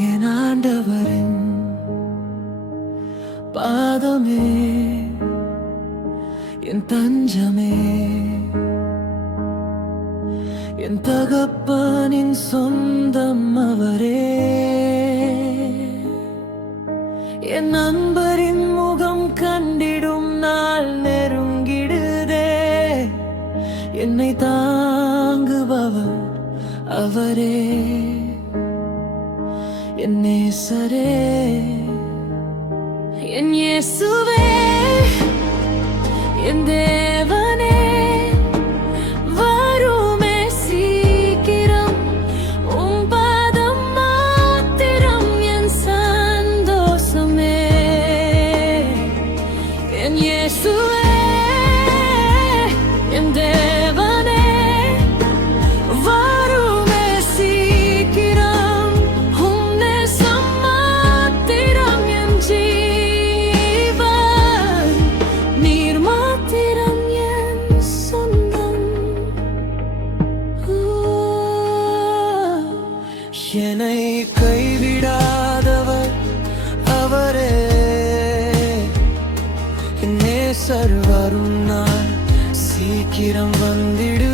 என் ஆண்டவரின் பாதமே என் தஞ்சமே, என் தகப்பனின் சொந்தம் அவரே. என் நண்பரின் முகம் கண்டிடும் நாள் நெருங்கிடுதே, என்னை தாங்குபவர் அவரே. என் நேசரே, என் இயேசுவே, என் தேவனே, வருமே சீக்கிரம் உம் பாதம் மாத்திரம் என் சந்தோஷமே. என் இயேசுவே, என் தேவனே, வருமே சீக்கிரம் உம் நேசம் மாத்திரம் என் ஜீவன், நீர் மாத்திரம் என் சொந்தம். என்னை கைவிடாதவர் அவரே, என் நேசர் வரும் நாள் சீக்கிரம் வந்திடு.